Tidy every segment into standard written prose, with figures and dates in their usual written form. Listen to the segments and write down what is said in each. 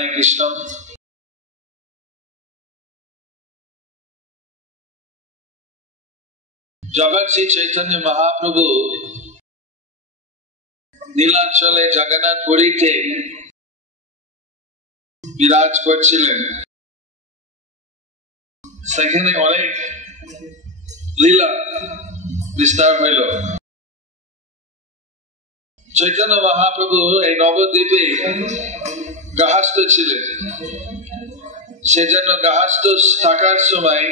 Hare Krishna. যখন শ্রী চৈতন্য মহাপ্রভু নীলাচলে জগন্নাথ পুরীতে বিরাজ করছিলেন, সেখানে অনেক লীলা বিস্তার হইল। চৈতন্য মহাপ্রভু এই নবদ্বীপে গার্হস্থ ছিলেন, সেজন্য গার্হস্থ থাকার সময়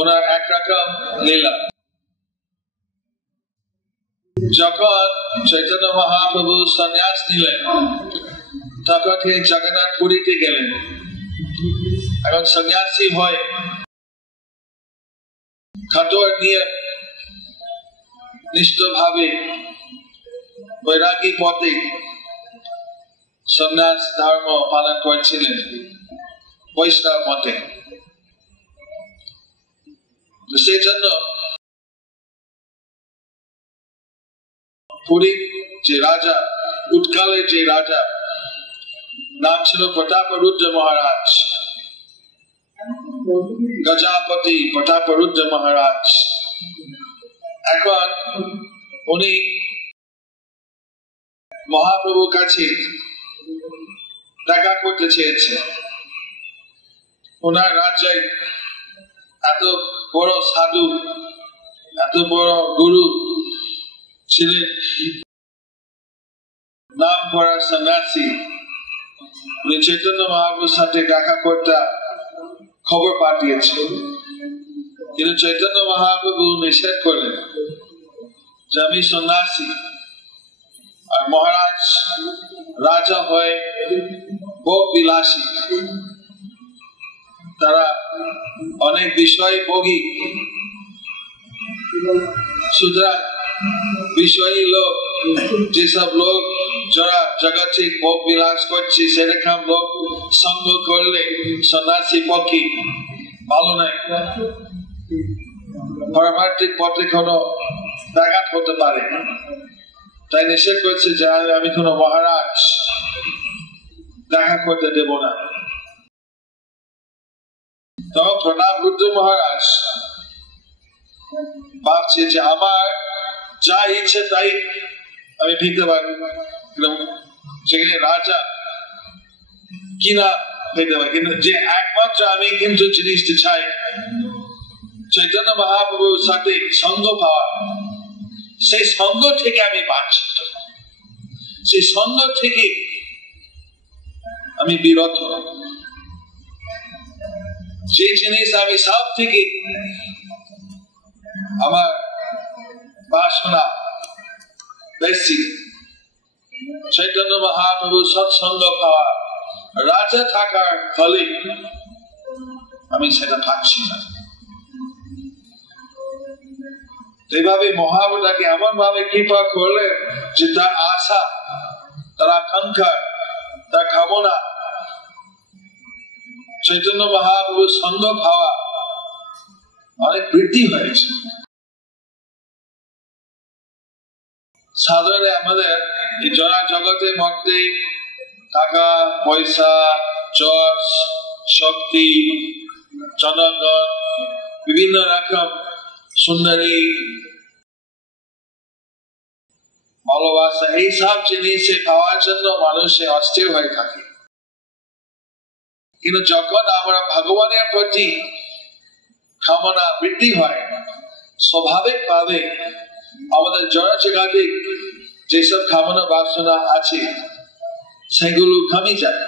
ওনার একরকম লীলা। যখন চৈতন্য মহাপ্রভু সন্ন্যাস নিলেন তখন তিনি জগন্নাথ পুরীতে গেলেন। এখন সন্ন্যাসী হয় কঠোর নিয়ম নিষ্ঠভাবে বৈরাগী পথে সন্ন্যাস ধর্ম পালন করছিলেন বৈষ্ণব মতে। সেই জন্য পুরীর যে রাজা, উৎকালের যে রাজা, নাম ছিল প্রতাপরুদ্র মহারাজ, গজাপতি প্রতাপরুদ্র মহারাজ। এখন উনি মহাপ্রভুর কাছে দেখা করতে চেয়েছেন। ওনার রাজ্যে এত বড় সাধু, এত বড় গুরু ছিলেন, নাম করা সন্ন্যাসী। উনি চৈতন্য মহাপ্রভুর সাথে দেখা করতে খবর পাঠিয়েছেন, কিন্তু চৈতন্য মহাপ্রভু নিষেধ করলেন যে আমি সন্ন্যাসী, আর মহারাজ রাজা হয় ভোগ বিলাসী, তারা অনেক বিষয় ভোগী, সুতরাং বিষয়ী লোক, যেসব লোক যারা জগতে ভোগ বিলাস করছে সেরকম লোক সঙ্গ করলে সন্ন্যাসী পক্ষে ভালো নয়, পারমার্থিক পথে কোনো ব্যাঘাত হতে পারে। তাই নিষেধ করছে যে আমি কোনো মহারাজ দেখা করতে দেব না। তখন প্রতাপরুদ্র মহারাজ ভাবছে যে আমার যা ইচ্ছে তাই আমি পেতে পারি, সেখানে রাজা কিনা পেতে পারি, কিন্তু যে একমাত্র আমি কিন্তু জিনিসটা চাই চৈতন্য মহাপ্রভুর সাথে সঙ্গ পাওয়া, সেই সঙ্গ থেকে আমি বাঞ্ছিত, সেই সঙ্গ থেকে আমি বিরত। যে জিনিস আমি সব থেকে আমার বাসনা বেশি, চৈতন্য মহাপ্রভু সৎসঙ্গ পাওয়া, রাজা থাকার ফলে আমি সেটা পাচ্ছি না। এইভাবে মহাপ্রভু তাকে এমন ভাবে কৃপা করলেন যে তার আশা, তার আকাঙ্ক্ষা, তার কামনা চৈতন্য মহাপ্রভুর সঙ্গ পাওয়া অনেক বৃদ্ধি হয়েছে। সাধারণত আমাদের এই জড়া জগতের মধ্যে টাকা পয়সা, যশ, শক্তি, জনগণ, বিভিন্ন রকম সুন্দরী, ভালোবাসা, এই সব জিনিস পাওয়ার জন্য মানুষের অস্থির হয়ে থাকে। কিন্তু যখন আমরা ভগবানের প্রতি কামনা বৃদ্ধি হয়, স্বাভাবিক ভাবে আমাদের জড় জগতে যেসব কামনা বাসনা আছে সেগুলো কমে যায়।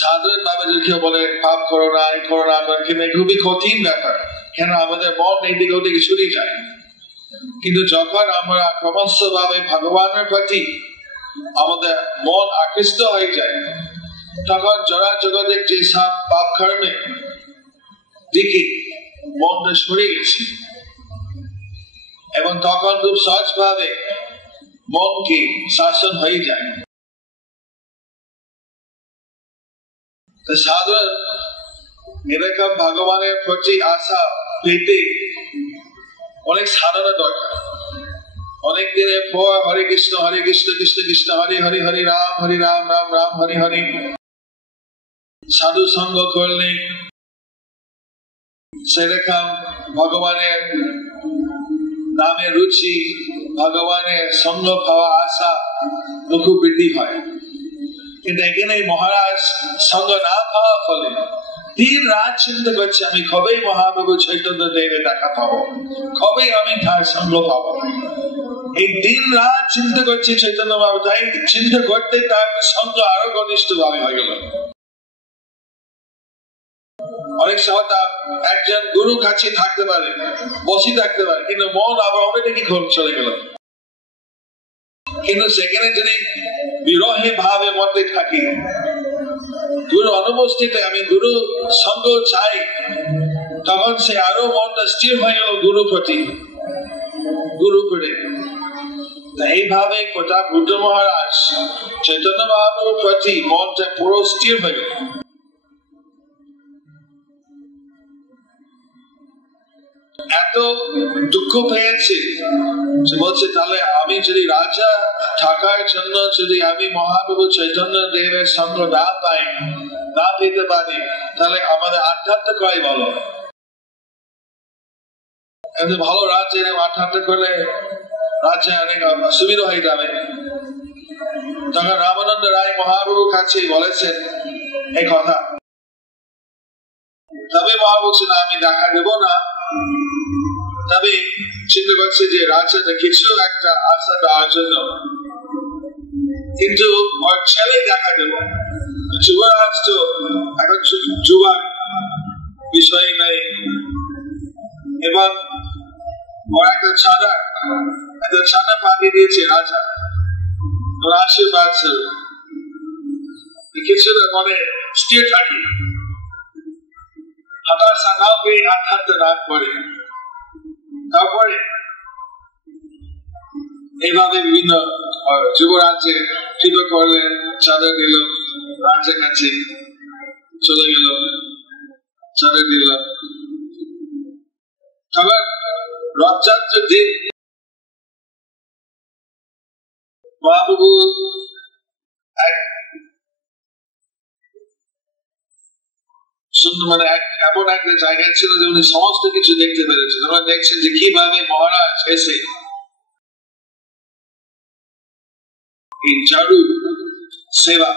সাধারণ ভাবে কেউ বলে পাপ করো না, এই করো না, কিন্তু খুবই কঠিন ব্যাপার, কেন আমাদের মন এদিকে ওদিকে ছুটে যায়। কিন্তু যখন আমরা ক্রমশ ভাবে ভগবানের প্রতি আমাদের মন আকৃষ্ট হয়ে যায়, তখন জড়া জগতের যে সব পাপ কর্মে দিকে মনটা সরে গেছে, এবং তখন খুব সহজ ভাবে মনকে শাসন হয়ে যায়। সাধারণ এরকম ভগবানের প্রতি আশা পেতে অনেক সাধনা দরকার। অনেক দিনের পর হরে কৃষ্ণ কৃষ্ণ কৃষ্ণ হরে হরে, হরে রাম রাম রাম হরে হরে সাধু সঙ্গ করলে সেরকম ভগবানের নামে রুচি, ভগবানের সঙ্গ পাওয়া আশা বহু বৃদ্ধি হয়। কিন্তু এখানে মহারাজ সঙ্গ না পাওয়া ফলে দিন রাত চিন্তা করছে আমি কবেই মহাপ্রভু চৈতন্য দেবের দেখা পাবো, কবে আমি তার সঙ্গ পাবো। এই দিন রাত চিন্তা করছি চৈতন্য বাবু, তাই চিন্তা করতে তার সঙ্গ আরো ঘনিষ্ঠ ভাবে হয়ে গেল। অনেক সময় একজন গুরু কাছে থাকতে পারে, বসে থাকতে পারে, কিন্তু মন আবার অন্যদিকে চলে গেল। কিন্তু সেখানে যদি বিরহে ভাবের মধ্যে থাকি, গুরু অনুপস্থিতে আমি গুরু সঙ্গ চাই, তখন সে আরো মনটা স্থির হয়ে গেল গুরু প্রতি, গুরু করে। এইভাবে প্রতাপ রুদ্র মহারাজ চৈতন্য মহাপ্রভুর প্রতি মনটা পুরো স্থির হয়ে গেল। এত দুঃখ পেয়েছে যে বলছে তাহলে আমি যদি রাজা থাকার জন্য যদি আমি মহাপ্রভু চৈতন্য দেবের সঙ্গ না পাই, না পেতে পারি, তাহলে আমাদের আধ্যাত্ম করাই বলো। ভালো রাজ্য আধ্যাত্ম করলে রাজ্যে অনেক সুবিধা হয়ে যাবে। তখন রামানন্দ রায় মহাপ্রভুর কাছে বলেছেন এই কথা। তবে মহাপ্রভু না আমি দেখা দেব না, তবে চিন্তা করছে যে রাজাটা কিছু একটা আশা দেওয়ার জন্য, কিন্তু ওর ছেলে দেখা দেব। যুবরাজ তো এখন যুবার বিষয় নেই, এবং ওর একটা ছাদা পাঠিয়ে দিয়েছে রাজা, ওর আশীর্বাদ ছিল কিছুটা মনে স্থির থাকি, হতাশা না পেয়ে আধ্যাত্ম না করে। তারপরে এইভাবে বিভিন্ন যুবরাজ্যে কৃপা করলেন, চাঁদা দিল, রাজ্যের কাছে চলে গেল, চাঁদা দিল। আবার রথযাত্রার দিন মহাপ্রভু এমন একটা জায়গায় ছিল যে উনি সমস্ত কিছু দেখতে পেরেছেন। আমরা দেখছেন যে কিভাবে মহারাজ এসে এই চারু সেবা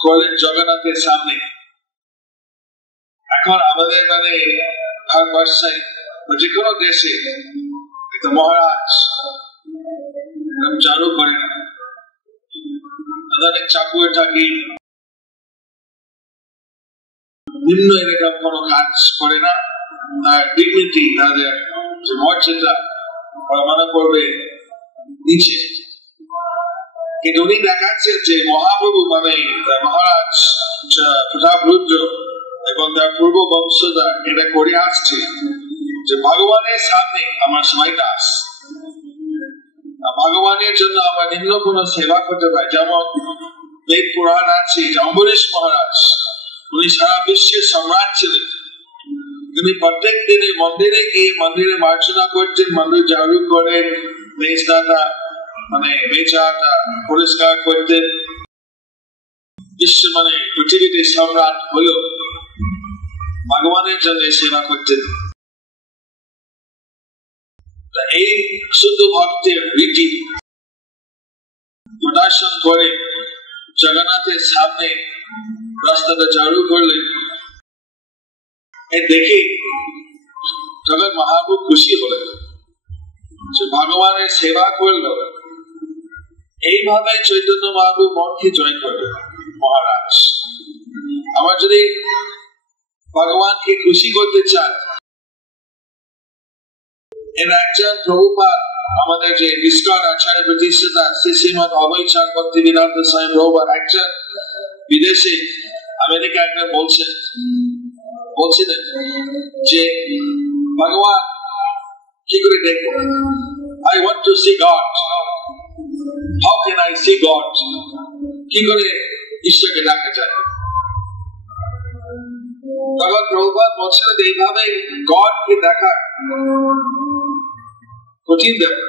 করলেন জগন্নাথের সামনে। এখন আমাদের ভারতবর্ষে যে কোনো দেশে একটা মহারাজ চারু করে না, তাদের চাকুয়ে থাকি নিম্ন এরকম কোন কাজ করে না, তার ডিগনিটি, তাদের যে মর্যাদা মনে করবে নিচে। কিন্তু উনি দেখাচ্ছেন যে মহাপ্রভু মহারাজ প্রতাপ রুদ্র এবং তার পূর্ব বংশধর এটা করে আসছে যে ভগবানের সামনে আমার সবাই দাস, ভগবানের জন্য আমরা নিম্ন কোন সেবা করতে পারি। যেমন বেদ পুরাণ আছে যে অম্বরীশ মহারাজ উনি সারা বিশ্বের সম্রাট ছিলেন, তিনি প্রত্যেক দিনে মন্দিরে গিয়ে মন্দিরে মার্জনা করতেন, মন্দির ঝাড়ু করে বেচাটা বেচাটা পরিষ্কার করতেন। বিশ্ব পৃথিবীতে সম্রাট হলো ভগবানের জন্য সেবা করতেন। এই শুদ্ধ ভক্তের রীতি প্রদর্শন করে জগন্নাথের সামনে রাস্তাটা ঝাড়ু করলেন। দেখে তখন মহাপ্রভু খুশি হলেন যে ভগবানের সেবা করল। এইভাবে চৈতন্য মহাপ্রভু মনকে জয় করলেন মহারাজ। আমার যদি ভগবানকে খুশি করতে চান, এর একজন প্রভুপাদ আমাদের যে ইস্কন আচার্য প্রতিষ্ঠাতা শ্রী শ্রীমৎ অভয় চাঁদ ভক্তিবিনোদ স্বামী প্রভুপাদ একজন বিদেশে আমেরিকা একজন বলছিলেন যে ভগবান কি করে দেখবো, I want to see God, how can I see God, কি করে ঈশ্বরকে দেখা যায়। তখন প্রভুপাদ বলছিলেন এইভাবে গডকে দেখার কঠিন ব্যাপার।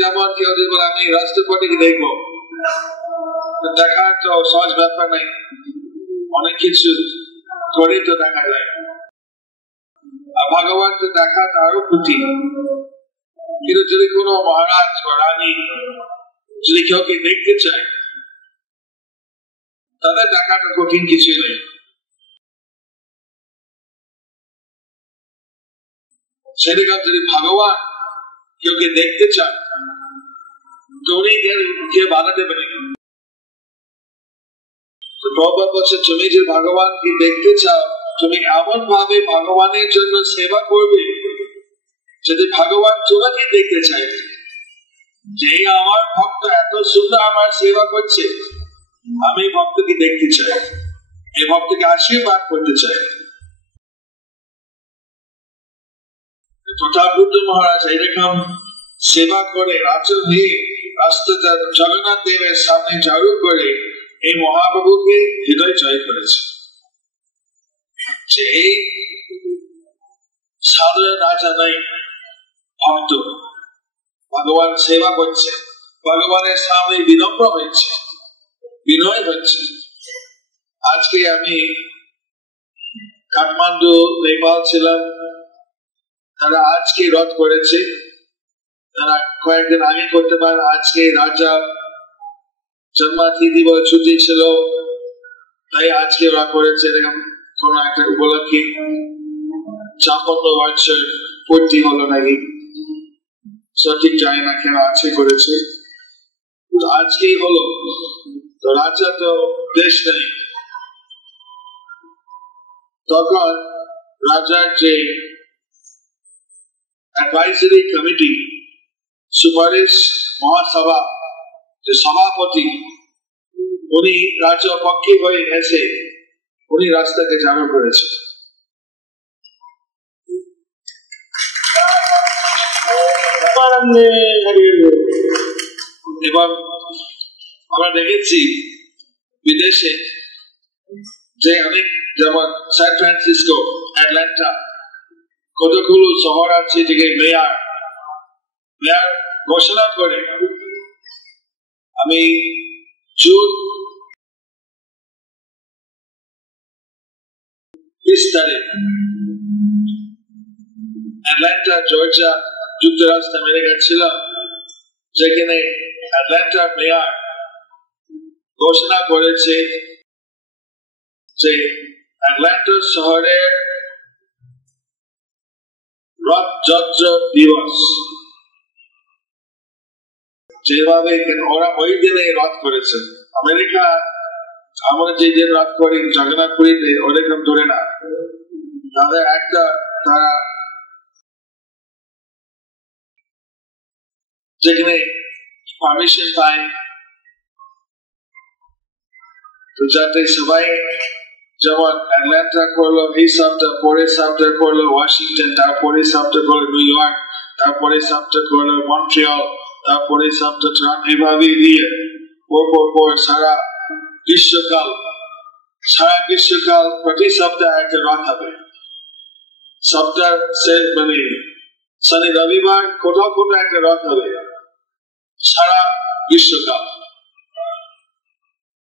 যেমন কেউ যদি বলে আমি রাষ্ট্রপতিকে দেখবো, দেখার তো সহজ ব্যাপার নাই, অনেক কিছু করে তো দেখা যায়। আর ভগবানকে দেখাটা আরো কঠিন। কিন্তু যদি কোনো মহারাজ বা রানী যদি কেউকে দেখতে চায়, তাদের দেখাটা কঠিন কিছু নেই। সেরকম যদি ভগবান কেউকে দেখতে চান, তো উনি কে বাধা দেবেন? প্রভুপাদ বলছে, তুমি যে ভগবানকে দেখতে চাও, তুমি এমন ভাবে ভগবানের জন্য সেবা করবে যদি ভগবান তোমাকে দেখতে চায়, যে আমার ভক্ত এত সুন্দর আমার সেবা করছে, আমি ভক্তকে দেখতে চাই, এই ভক্তকে আশীর্বাদ করতে চাই। প্রতাপরুদ্র মহারাজ এরকম সেবা করে আচল নিয়ে রাস্তাটা জগন্নাথ দেবের সামনে ঝাড়ু করে এই মহাপ্রভুকে হৃদয় জয় করেছে। যে এই সাধারণ রাজা নাই, ভক্ত ভগবান সেবা করছে, ভগবানের সামনে বিনম্র হয়েছে, বিনয় হচ্ছে। আজকে আমি কাঠমান্ডু নেপাল ছিলাম, তারা আজকে রথ করেছে, তারা কয়েকদিন আগে করতে পারে। আজকে রাজা জন্মাতিথি বলে ছুটি ছিল, তাই আজকে ওরা করেছে। এরকম কোন একটা উপলক্ষে ৫৬ বছর পূর্তি হলো নাকি, সঠিক জানি না কেন আজকে করেছে, আজকেই হলো। তো রাজা তো দেশ নেই, তখন রাজার যে অ্যাডভাইজারি কমিটি, সুপারিশ মহাসভা যে সভাপতি, উনি রাজার পক্ষে হয়ে এসে উনি রাস্তাকে ঝাড়ু করেছে। এবার আমরা দেখেছি বিদেশে যে অনেক, যেমন সান ফ্রান্সিসকো, অ্যাটলান্টা, কতগুলো শহর আছে যেখানে মেয়র ঘোষণা করে আমি জুন 20 তারিখ অ্যাটলান্টা জর্জিয়া যুক্তরাষ্ট্র আমেরিকা ছিলাম, যেখানে অ্যাটলান্টা মেয়র ঘোষণা করেছে যে অ্যাটলান্টা শহরের রথযাত্র দিবস, যেভাবে ওরা ওই দিনে রথ করেছে। আমেরিকা আমরা যে দিন রথ করি জগন্নাথ পুরীতে, ওরকম ধরে না, তাদের একটা তারা যেখানে পারমিশন পায়, তো যাতে সবাই, যেমন অ্যাটলান্টা করলো এই সপ্তাহ, পরের সপ্তাহ করলো ওয়াশিংটন, তারপরে সপ্তাহ করলো নিউ ইয়র্ক, তারপরে সপ্তাহ করলো মন্ট্রিয়াল, তারপরে সপ্তাহ টরন্টো, এইভাবে দিয়ে পর সারা গ্রীষ্মকাল প্রতি সপ্তাহে একটা রথ হবে। সপ্তাহ মানে শনি রবিবার কোথাও কোথাও একটা রথ হবে সারা গ্রীষ্মকাল।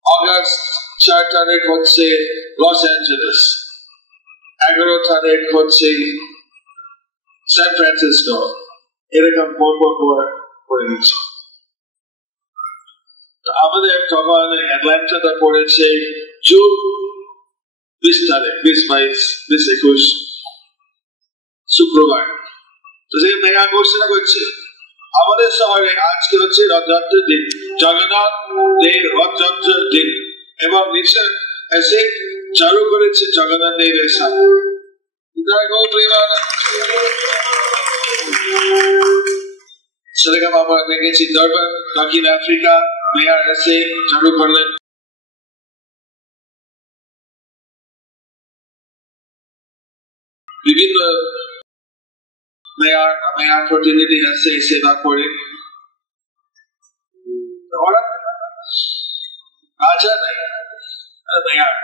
অগস্ট 4 তারিখ হচ্ছে লস অ্যাঞ্জেলেস, 11 তারিখ হচ্ছে সান ফ্রান্সিসকো, এরকম করে দিচ্ছে। আমাদের তখন অ্যাটলান্টাটা পড়েছে জুন 20 তারিখ, 20-22 শুক্রবার। তো যে মেয়া ঘোষণা করছে আমাদের শহরে আজকে হচ্ছে রথযাত্রার দিন, জগন্নাথ দেব রথযাত্রার দিন, এবং নিচে এসে চালু করেছে জগন্নাথ দেবের সামনে। সেরকম আমরা দেখেছি ডারবান, দক্ষিণ আফ্রিকা, মেয়ার এসে চালু করলেন। বিভিন্ন মেয়ার প্রতিনিধি এসে সেবা করে। ওরা রাজা নেই, মেয়ার,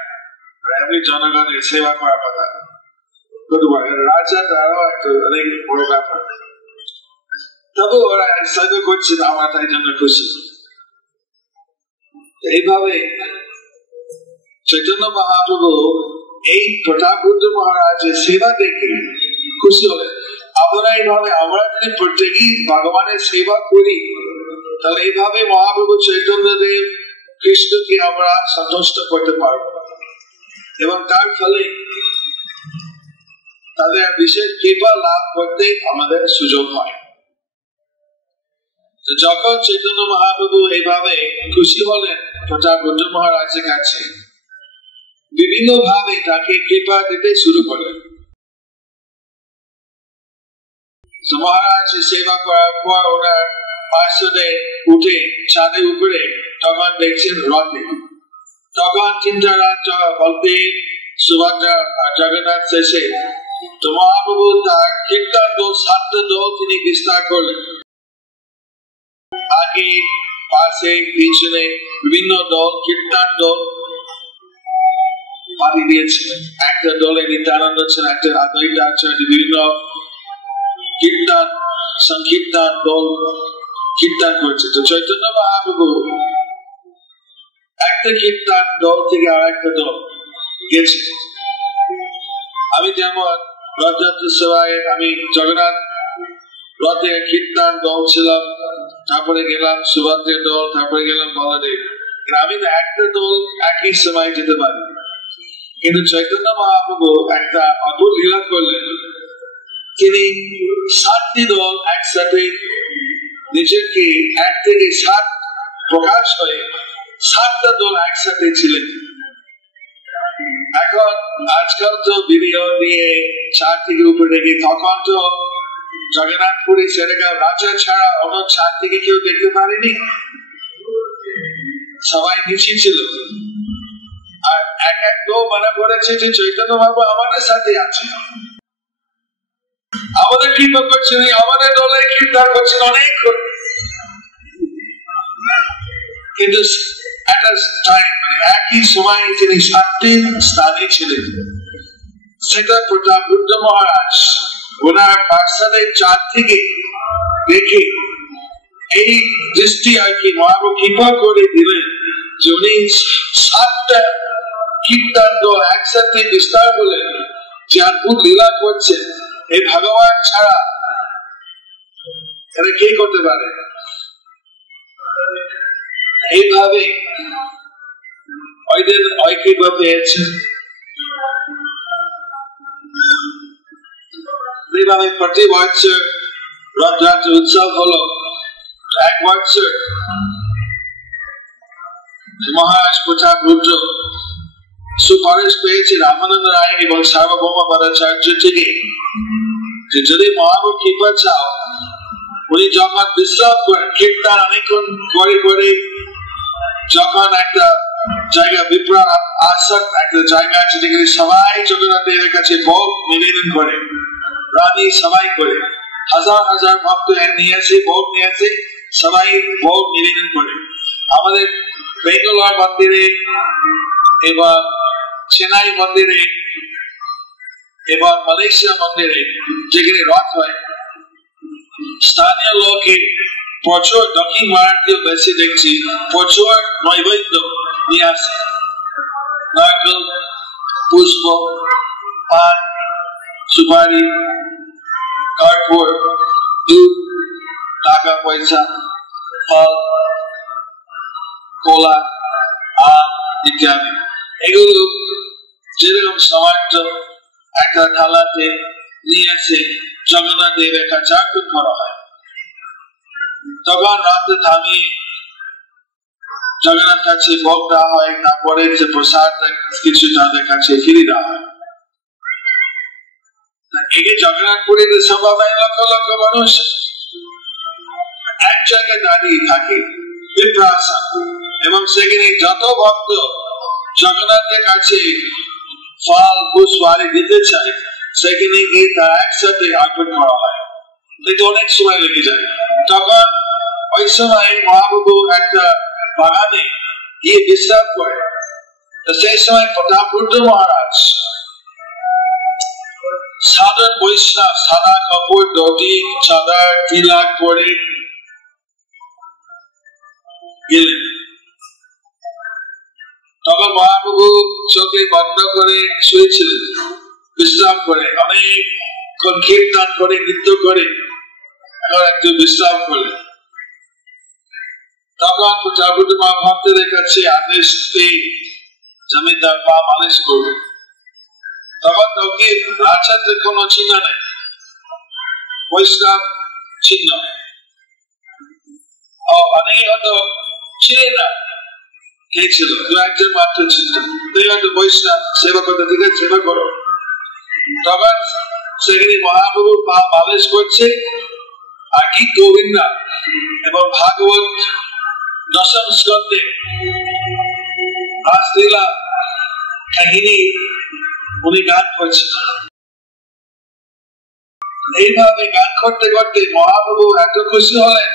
এমনি জনগণের সেবা করার কথা। হতে পারে, রাজা তারাও একটা অনেক বড় ব্যাপার। তবু ওরা সেবা করছে না, আমরা তাই জন্য খুশি। এইভাবে চৈতন্য মহাপ্রভু এই প্রতাপরুদ্র মহারাজের সেবা দেখে খুশি হলেন। আমরা এইভাবে আমরা যদি প্রত্যেকেই ভগবানের সেবা করি, তাহলে এইভাবে মহাপ্রভু চৈতন্য দেব কৃষ্ণকে আমরা সন্তুষ্ট করতে পারবো, এবং তার ফলে তাদের বিশেষ কৃপা লাভ করতে আমাদের সুযোগ হয়। যখন চৈতন্য মহাপ্রভু এইভাবে খুশি হলেন প্রতাপরুদ্র মহারাজের কাছে, বিভিন্ন ভাবে তাকে কৃপা দিতে শুরু করলেন। মহারাজ সেবা করার পর ওনার পার্শ্বদে উঠে ছাদের উপরে তখন দেখছেন রথে, তখন চিন্তা বলদেব, সুভদ্রা আর জগন্নাথ শেষে তো মহাপ্রভু তার কীর্তন দল 7টা দল তিনি বিস্তার করলেন। আগে পাশে পিছনে বিভিন্ন দল কীর্তন দল পাঠিয়ে দিয়েছিলেন। একটা দলে নিত্যানন্দ ছিলেন, একটা অদ্বৈত আচার্য, বিভিন্ন কীর্তন সংকীর্তন দল কীর্তন করছে। তো চৈতন্য মহাপ্রভু একটা কীর্তন দল থেকে আর একটা দল গেছে। আমি যেমন রথযাত্রা সভায় আমি জগন্নাথ রথে কীর্তন দল ছিলাম, তারপরে গেলাম সুভদ্রের দল, তারপরে গেলাম বলদেব। আমি তো একটা দল একই সময় যেতে পারি, কিন্তু চৈতন্য মহাপ্রভু একটা অদ্ভুত লীলা করলেন। তিনি 7টি দল একসাথে নিজেকে 1 থেকে 7 প্রকাশ হয়ে 7টা দল একসাথে ছিলেন। এখন আজকাল তো ভিডিও দিয়ে 4 থেকে উপরে দেখি, তখন তো জগন্নাথপুরী সেরেগাঁও রাজা ছাড়া অন্য 4 থেকে কেউ দেখতে পারেনি, সবাই নিচে ছিল। আর এক এক দল মনে করেছে যে চৈতন্য বাবু আমাদের সাথে আছে, আমাদের কৃপা করছেন, আমাদের দলে কীর্তন করছেন অনেকক্ষণ। কিন্তু একই সময় তিনি 7টি স্থানে ছিলেন। সেটা প্রতাপরুদ্র মহারাজ ওনার পার্শ্বদে 4 থেকে দেখে এই দৃষ্টি আর কি মহাপ্রভু কৃপা করে দিলেন যে উনি 7টা কীর্তন দল একসাথে বিস্তার হলেন, যে অদ্ভুত লীলা করছেন। এই ভগবান ছাড়া এটা কে করতে পারে? এইভাবে কৃপা পেয়েছেন। এইভাবে প্রতি বছর রথযাত্রা উৎসব হলো। 1 বছর মহারাজ প্রতাপরুদ্র সুপারিশ পেয়েছে রামানন্দ রায় এবং সার্বভৌম ভট্টাচার্য থেকে, যে যদি মহাপ্রভু কৃপা চাও, উনি যখন বিশ্রাম করেন কীর্তন অনেকক্ষণ করে করে, যখন একটা জায়গা বিপ্রা আসন একটা জায়গা আছে যেখানে সবাই জগন্নাথ দেবের কাছে ভোগ নিবেদন করে, রানী সবাই করে, হাজার হাজার ভক্ত নিয়ে আসে, ভোগ নিয়ে আসে, সবাই ভোগ নিবেদন করে। আমাদের বেঙ্গালোর মন্দিরে এবং চেন্নাই মন্দিরে এবং মালয়েশিয়া মন্দিরে যেখানে রথ হয়, স্থানীয় লোকে প্রচুর, দক্ষিণ ভারতীয় বেশি দেখছি, প্রচুর নৈবেদ্য নিয়ে আসে, নারকেল, পুষ্প, পান, সুপারি, কর্পূর, দুধ, টাকা পয়সা, ফল, কলা, আম ইত্যাদি। এগুলো যেরকম সামর্থ্য একটা থালাতে নিয়ে এসে জগন্নাথ দেবের কাছে অর্পণ করা হয়। তখন রাতে থামিয়ে জগন্নাথ কাছে ভোগ দেওয়া হয়, তারপরে যে প্রসাদ কিছু তাদের কাছে ফিরিয়ে দেওয়া হয়। এই জগন্নাথপুরীতে সবাই লক্ষ লক্ষ মানুষ এক জায়গায় দাঁড়িয়ে থাকে বিপ্রাসন, এবং সেখানে যত ভক্ত জগন্নাথের কাছে ফল পুষ্প আদি দিতে চায়, সেখানে গিয়ে তারা একসাথে অর্পণ করা হয়। কিন্তু অনেক সময় লেগে যায়। তখন ওই সময় মহাপ্রভু একটা বাগানে গিয়ে বিশ্রাম করে। সেই সময় প্রতাপরুদ্র মহারাজ সাধারণ বৈষ্ণব সাদা কাপড় ধুতি চাদর তিলক পরে গেলেন। তখন মহাপ্রভু চোখে বন্ধ করে শুয়েছিলেন, বিশ্রাম করে, অনেকক্ষণ কীর্তন করে নৃত্য করে এখন একটু বিশ্রাম করে। তখন ঠাকুর মা ভক্তদের কাছে আদেশ পেয়ে জমিদার পা মালিশ করবে। তখন তোকে আচার্যের কোন চিহ্ন নেই, বৈষ্ণব চিহ্ন অনেকে হয়তো ছিলেন না, কে ছিল দু একজন মাত্র ছিল, তুই হয়তো বৈষ্ণব সেবা করতে থেকে সেবা করো। তখন সেখানে মহাপ্রভু পা মালিশ করছে আর কি গোবিন্দা এবং ভাগবত দশম স্কন্ধে রাসলীলা কাহিনী উনি গান করছেন। এইভাবে গান করতে করতে মহাপ্রভু এত খুশি হলেন,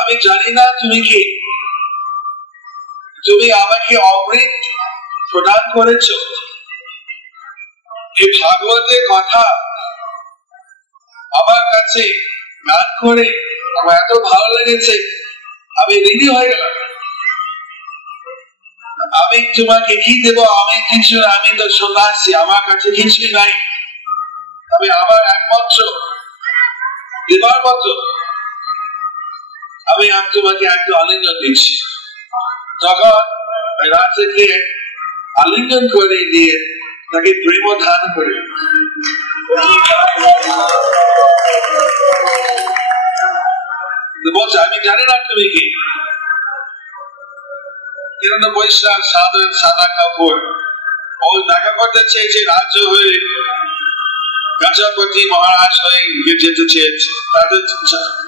আমি জানি না তুমি কি, তুমি আমাকে অমৃত প্রদান করেছ, এই ভাগবতের কথা আমার কাছে গান করে আমার এত ভালো লেগেছে, আমি রেডি হয়ে গেলাম। আমি তোমাকে কি দেব, আমি কিছু, আমি তো সন্ন্যাসী, আমার কাছে কিছুই নাই, আমি আমার একমাত্র দেবার মতো আমি তোমাকে একটু আলিঙ্গন দিচ্ছি। তখন রাজাকে আলিঙ্গন করে দিয়ে তাকে প্রেম ধান করে বলছে, আমি জানি না তুমি কি, কিন্তু বৈষ্ণব সাধারণ সাদা কাপড় ও দেখা করতে চেয়েছে, রাজ্য হয়ে গজপতি মহারাজ হয়ে যেতে চেয়েছে, তাদের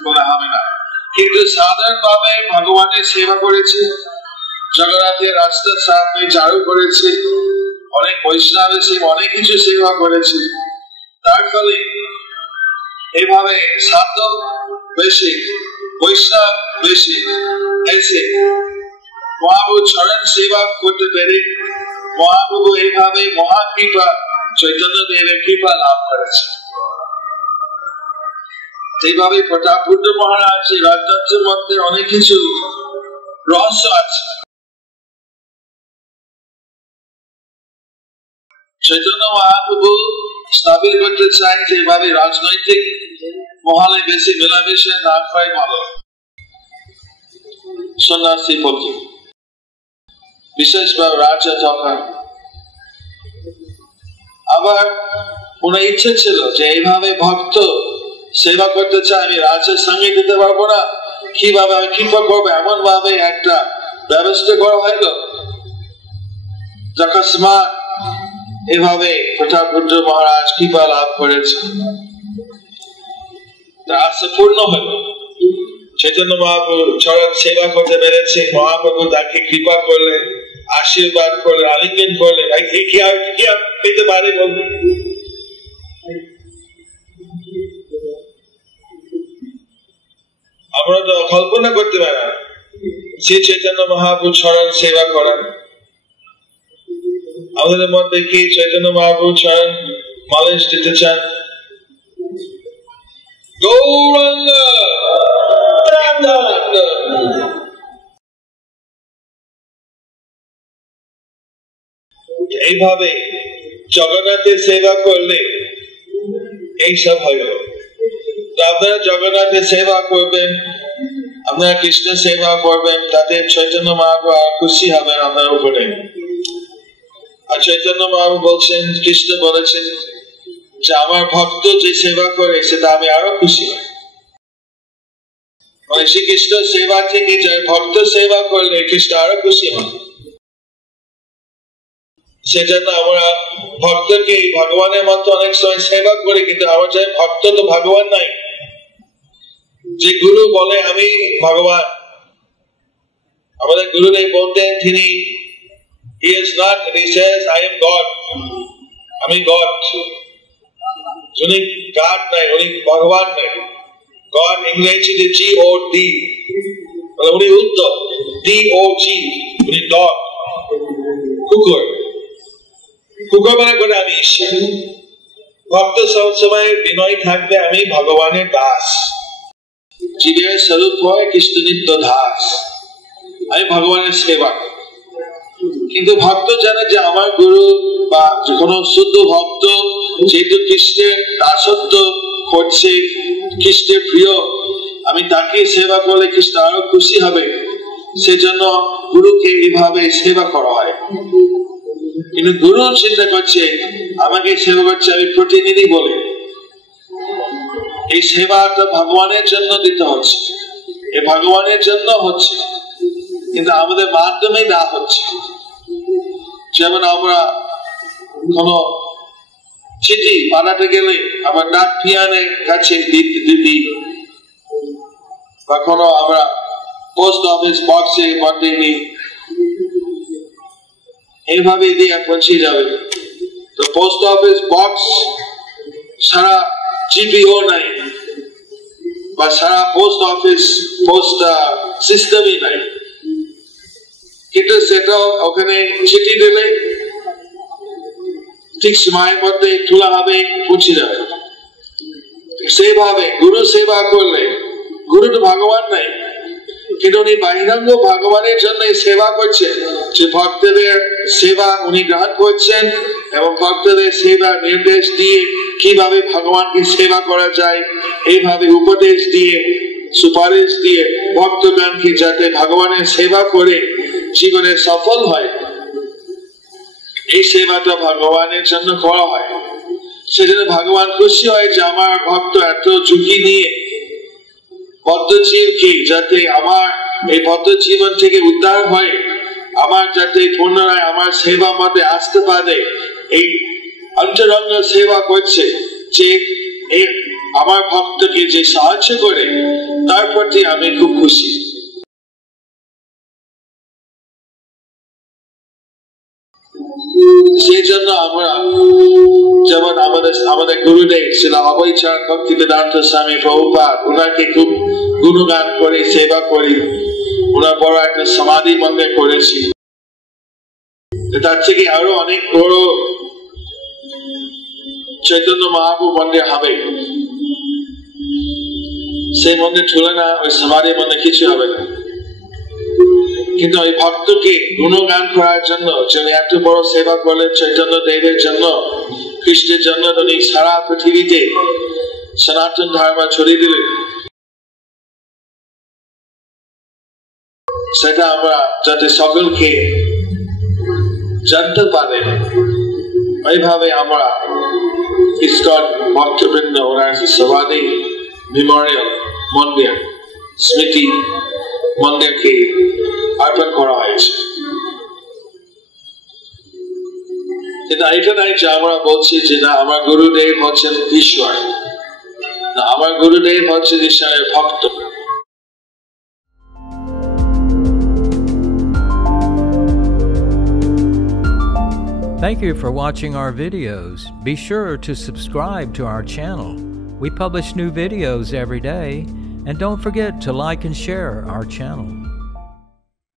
বলা হবে না, কিন্তু সাধারণ ভাবে ভগবানের সেবা করেছে, জগন্নাথের রাস্তার সামনে ঝাড়ু করেছে, অনেক বৈষ্ণব এসে অনেক কিছু সেবা করেছে। তার ফলে এইভাবে সাধ্য বেশি বৈষ্ণব বেশি এসে মহাপ্রভু চরণ সেবা করতে পেরে মহাপ্রভু এইভাবে মহাকৃপা চৈতন্য দেবের কৃপা লাভ করেছে। এইভাবে প্রতাপরুদ্র মহারাজ এই রাজতন্ত্রের মধ্যে অনেক কিছু রহস্য আছে। চৈতন্য মহাপ্রভু স্থাপিত করতে চাই যে এভাবে রাজনৈতিক মহলে বেশি মেলামেশা না হয় ভালো, সন্ন্যাসী পক্ষে বিশেষভাবে রাজা যখন। আবার ওনার ইচ্ছে ছিল যে এইভাবে ভক্ত সেবা করতে চাই, আমি রাজার সঙ্গে দিতে পারবো না, কিভাবে আমি কৃপা করবো, এমন ভাবে একটা ব্যবস্থা করা হইল। যকস্মাৎ এভাবে প্রতাপরুদ্র মহারাজ কৃপা লাভ করেছে, আশা পূর্ণ হইল। চৈতন্য মহাপ্রভু চরণ সেবা করতে পেরেছে, মহাপ্রভু তাকে কৃপা করলেন, আশীর্বাদ করলেন, আলিঙ্গন করলেন। কি আর পেতে পারে বলবে? আমরা তো কল্পনা করতে পারি না শ্রী চৈতন্য মহাপ্রভু চরণ সেবা করেন। আমাদের মধ্যে কি চৈতন্য মহাপ্রভু চরণ মালিশ দিতে চান? গৌরাঙ্গ এইভাবে জগন্নাথের সেবা করলে এইসব হয়। আপনারা জগন্নাথের সেবা করবেন, আপনারা কৃষ্ণ সেবা করবেন, তাতে চৈতন্য মহাপ্রভু খুশি হবেন আপনার উপরে। আর চৈতন্য মহাপ্রভু বলছেন, কৃষ্ণ বলেছেন যে আমার ভক্ত যে সেবা করে সেটা আমি আরো খুশি হই। মানে শ্রীকৃষ্ণ সেবা থেকে যার ভক্ত সেবা করলে কৃষ্ণ আরো খুশি হন। সেজন্য আমরা ভক্তকে ভগবানের মতো অনেক সময় সেবা করি, কিন্তু আমার চাই ভক্ত তো ভগবান নাই। যে গুরু বলে আমি ভগবান, আমাদের গুরু নেই বলতেন তিনি he is not, he says I am God, আমি God। উনি God নাই, উনি ভগবান নাই। God ইংরেজিতে God, উনি উত্তর DOG, উনি ডগ, কুকুর। কুকুর মানে করে আমি ঈশ্বর। ভক্ত সবসময় বিনয় থাকবে, আমি ভগবানের দাস, জীবের স্বরূপ হয় কৃষ্ণ নিত্য দাস, আমি ভগবানের সেবা। কিন্তু ভক্ত জানে যে আমার গুরু বা কোন শুদ্ধ ভক্ত যেহেতু কৃষ্ণের দাসত্ব করছে, কৃষ্ণের প্রিয়, আমি তাকে সেবা করলে কৃষ্ণ আরো খুশি হবে, সেজন্য গুরুকে এইভাবে সেবা করা হয়। কিন্তু গুরু চিন্তা করছে আমাকে সেবা করছে আমি প্রতিনিধি বলে, এই সেবাটা ভগবানের জন্য দিতে হচ্ছে, এই ভগবানের জন্য হচ্ছে, কিন্তু আমাদের মাধ্যমে দেওয়া হচ্ছে। যেমন আমরা কোন চিঠি পাঠাতে গেলে আমার ডাক পিয়ানের কাছে দিদি, বা কোনো আমরা পোস্ট অফিস বক্সে বন্ডিং নিই, এইভাবে দিয়ে পৌঁছে যাবে। তো পোস্ট অফিস বক্স সারা জিপিও নাই, বা সারা পোস্ট অফিস পোস্ট সিস্টেমই নাই, কিন্তু সেটা ওখানে চিঠি দিলে ঠিক সময়ের মধ্যে তোলা হবে, পৌঁছে যাবে। সেইভাবে গুরু সেবা করলে, গুরু তো ভগবান নাই, কিন্তু উনি বাহিরাঙ্গ ভগবানের জন্য সেবা করছেন, যে ভক্তদের সেবা উনি গ্রহণ করছেন এবং ভক্তদের সেবা নির্দেশ দিয়ে কিভাবে ভগবানকে সেবা করা যায়, এইভাবে উপদেশ দিয়ে সুপারিশ দিয়ে ভক্তগণকে যাতে ভগবানের সেবা করে জীবনে সফল হয়, এই সেবাটা ভগবানের জন্য করা হয়। সেজন্য ভগবান খুশি হয় যে আমার ভক্ত এত ঝুঁকি নিয়ে বদ্ধজীবকে যাতে আমার এই বদ্ধ জীবন থেকে উদ্ধার হয়, আমার যাতে পুনরায় আমার সেবা মতে আসতে পারে, এই অন্তরঙ্গ সেবা করছে, যে আমার ভক্তকে যে সাহায্য করে, তার প্রতি আমি খুব খুশি। সেই জন্য আমরা যেমন আমাদের গুরুদেব শ্রীল অভয়চরণ ভক্তিবেদান্ত স্বামী প্রভুপাদ, ওনাকে খুব গুণগান করে সেবা করি, ওনার বড় একটা সমাধি মন্দির করেছি। তার থেকে আরো অনেক বড় চৈতন্য মহাপ্রভু মন্দির হবে, সেই মন্দির তুলনা ওই সমাধি মন্দির কিছু হবে না। কিন্তু ওই ভক্তকে গুণগান করার জন্য, যিনি এত বড় সেবা করলেন চৈতন্য দেবের জন্য, কৃষ্ণের জন্য, উনি সারা পৃথিবীতে সনাতন ধর্ম ছড়িয়ে দিলেন, সেটা আমরা যাতে সকলকে জানতে পারে, ওইভাবে আমরা ইস্কন ভক্তবৃন্দ ওনার সমাধি মেমোরিয়াল মন্দির, স্মৃতি মন্দিরকে অর্পণ করা হয়েছে। কিন্তু এটা নাই যে আমরা বলছি যে না আমার গুরুদেব হচ্ছেন ঈশ্বর, না, আমার গুরুদেব হচ্ছেন ঈশ্বরের ভক্ত। Thank you for watching our videos. Be sure to subscribe to our channel. We publish new videos every day, and don't forget to like and share our channel.